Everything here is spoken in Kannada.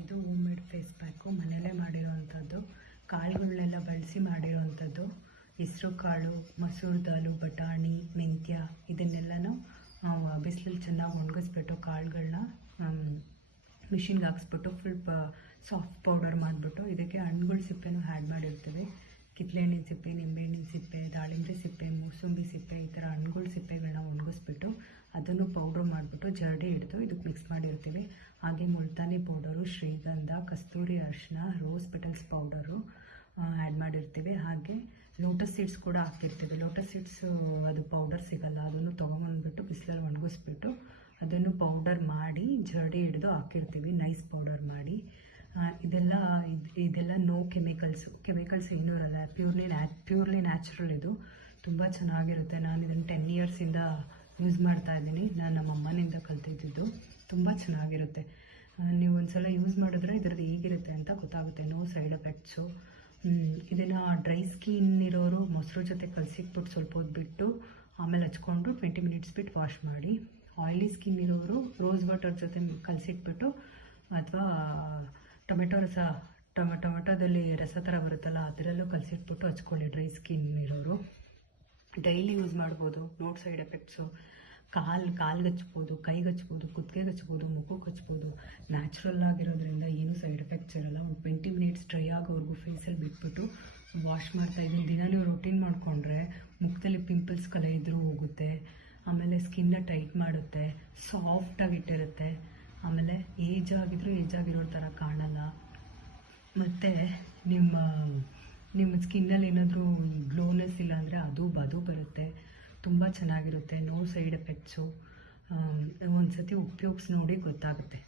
ಇದು ಹೋಮ್ ಮೇಡ್ ಫೇಸ್ ಪ್ಯಾಕು, ಮನೆಯಲ್ಲೇ ಮಾಡಿರೋವಂಥದ್ದು, ಕಾಳುಗಳನ್ನೆಲ್ಲ ಬಳಸಿ ಮಾಡಿರೋವಂಥದ್ದು. ಹೆಸರು ಕಾಳು, ಮಸೂರ್ ದಾಲು, ಬಟಾಣಿ, ಮೆಂತ್ಯ ಇದನ್ನೆಲ್ಲನೂ ಬಿಸಿಲಲ್ಲಿ ಚೆನ್ನಾಗಿ ಒಣಗಿಸ್ಬಿಟ್ಟು ಕಾಳುಗಳನ್ನ ಮಿಷಿನ್ಗೆ ಹಾಕ್ಸ್ಬಿಟ್ಟು ಫುಲ್ ಸಾಫ್ಟ್ ಪೌಡರ್ ಮಾಡಿಬಿಟ್ಟು ಇದಕ್ಕೆ ಹಣ್ಣುಗಳ ಸಿಪ್ಪೆನೂ ಆ್ಯಡ್ ಮಾಡಿರ್ತೀವಿ. ಕಿತ್ತಳೆಹಣ್ಣಿನ ಸಿಪ್ಪೆ, ನಿಂಬೆಹಣ್ಣಿನ ಸಿಪ್ಪೆ, ದಾಳಿಂಬೆ ಸಿಪ್ಪೆ, ಮೂಸಂಬಿ ಸಿಪ್ಪೆ, ಈ ಥರ ಹಣ್ಣುಗಳ ಸಿಪ್ಪೆಗಳನ್ನ ಒಣಗಿಸ್ಬಿಟ್ಟು ಅದನ್ನು ಪೌಡ್ರ್ ಮಾಡಿಬಿಟ್ಟು ಜರಡಿ ಹಿಡಿದು ಇದಕ್ಕೆ ಮಿಕ್ಸ್ ಮಾಡಿರ್ತೀವಿ. ಹಾಗೆ ಮುಲ್ತಾನಿ ಪೌಡರು, ಶ್ರೀಗಂಧ, ಕಸ್ತೂರಿ ಅರಿಶಿನ, ರೋಸ್ ಪೆಟಲ್ಸ್ ಪೌಡರು ಆ್ಯಡ್ ಮಾಡಿರ್ತೀವಿ. ಹಾಗೆ ಲೋಟಸ್ ಸೀಡ್ಸ್ ಕೂಡ ಹಾಕಿರ್ತೀವಿ. ಲೋಟಸ್ ಸೀಡ್ಸು ಅದು ಪೌಡರ್ ಸಿಗೋಲ್ಲ, ಅದನ್ನು ತೊಗೊಂಬಂದ್ಬಿಟ್ಟು ಬಿಸಿಲಲ್ಲಿ ಒಣಗಿಸ್ಬಿಟ್ಟು ಅದನ್ನು ಪೌಡರ್ ಮಾಡಿ ಜರಡಿ ಹಿಡಿದು ಹಾಕಿರ್ತೀವಿ, ನೈಸ್ ಪೌಡರ್ ಮಾಡಿ. ಇದೆಲ್ಲ ನೋ ಕೆಮಿಕಲ್ಸ್ ಏನೂ ಇರಲ್ಲ, ಪ್ಯೂರ್ಲಿ ನ್ಯಾಚುರಲ್. ಇದು ತುಂಬ ಚೆನ್ನಾಗಿರುತ್ತೆ. ನಾನು ಇದನ್ನು 10 ಇಯರ್ಸಿಂದ ಯೂಸ್ ಮಾಡ್ತಾ ಇದ್ದೀನಿ. ನಾನು ನಮ್ಮ ಅಮ್ಮನಿಂದ ಕಲ್ತಿದ್ದು. ತುಂಬ ಚೆನ್ನಾಗಿರುತ್ತೆ. ನೀವು ಒಂದ್ಸಲ ಯೂಸ್ ಮಾಡಿದ್ರೆ ಇದ್ರದ್ದು ಹೇಗಿರುತ್ತೆ ಅಂತ ಗೊತ್ತಾಗುತ್ತೆ. No side effects. ಇದನ್ನು ಡ್ರೈ ಸ್ಕಿನ್ ಇರೋರು ಮೊಸರು ಜೊತೆ ಕಲಸಿಟ್ಬಿಟ್ಟು ಸ್ವಲ್ಪ ಹೊತ್ತು ಬಿಟ್ಟು ಆಮೇಲೆ ಹಚ್ಕೊಂಡು 20 ಮಿನಿಟ್ಸ್ ಬಿಟ್ಟು ವಾಶ್ ಮಾಡಿ. ಆಯಿಲಿ ಸ್ಕಿನ್ ಇರೋರು ರೋಸ್ ವಾಟರ್ ಜೊತೆ ಕಲಸಿಟ್ಬಿಟ್ಟು ಅಥವಾ ಟೊಮೆಟೊದಲ್ಲಿ ರಸ ಥರ ಬರುತ್ತಲ್ಲ ಅದರಲ್ಲೂ ಕಲಸಿಟ್ಬಿಟ್ಟು ಹಚ್ಕೊಳ್ಳಿ. ಡ್ರೈ ಸ್ಕಿನ್ ಇರೋರು ಡೈಲಿ ಯೂಸ್ ಮಾಡ್ಬೋದು. No side effects. ಕಾಲ್ಗೆ ಹಚ್ಬೋದು, ಕೈಗೆ ಹಚ್ಬೋದು, ಕುತ್ತಿಗೆಗೆ ಹಚ್ಬೋದು, ಮುಖಕ್ಕೆ ಹಚ್ಬೋದು. ನ್ಯಾಚುರಲ್ ಆಗಿರೋದ್ರಿಂದ ಏನೂ ಸೈಡ್ ಎಫೆಕ್ಟ್ಸ್ ಇರೋಲ್ಲ. ಒಂದು 20 ಮಿನಿಟ್ಸ್ ಡ್ರೈ ಆಗೋವರೆಗೂ ಫೇಸಲ್ಲಿ ಬಿಟ್ಬಿಟ್ಟು ವಾಶ್ ಮಾಡ್ತಾಯಿದ್ದೀನಿ. ದಿನ ನೀವು ರೊಟೀನ್ ಮಾಡಿಕೊಂಡ್ರೆ ಮುಖದಲ್ಲಿ ಪಿಂಪಲ್ಸ್ ಕಲೆ ಇದ್ರೂ ಹೋಗುತ್ತೆ. ಆಮೇಲೆ ಸ್ಕಿನ್ನ ಟೈಟ್ ಮಾಡುತ್ತೆ, ಸಾಫ್ಟಾಗಿ ಇಟ್ಟಿರುತ್ತೆ. ಆಮೇಲೆ ಏಜ್ ಆಗಿರೋ ಥರ ಕಾಣಲ್ಲ. ಮತ್ತು ನಿಮ್ಮ ಸ್ಕಿನ್ನಲ್ಲಿ ಏನಾದರೂ ಗ್ಲೋನೆಸ್ ಇಲ್ಲ ಅಂದರೆ ಅದು ಬರುತ್ತೆ. ತುಂಬ ಚೆನ್ನಾಗಿರುತ್ತೆ. No side effects. ಒಂದು ಸತಿ ಉಪಯೋಗಿಸಿ ನೋಡಿ, ಗೊತ್ತಾಗುತ್ತೆ.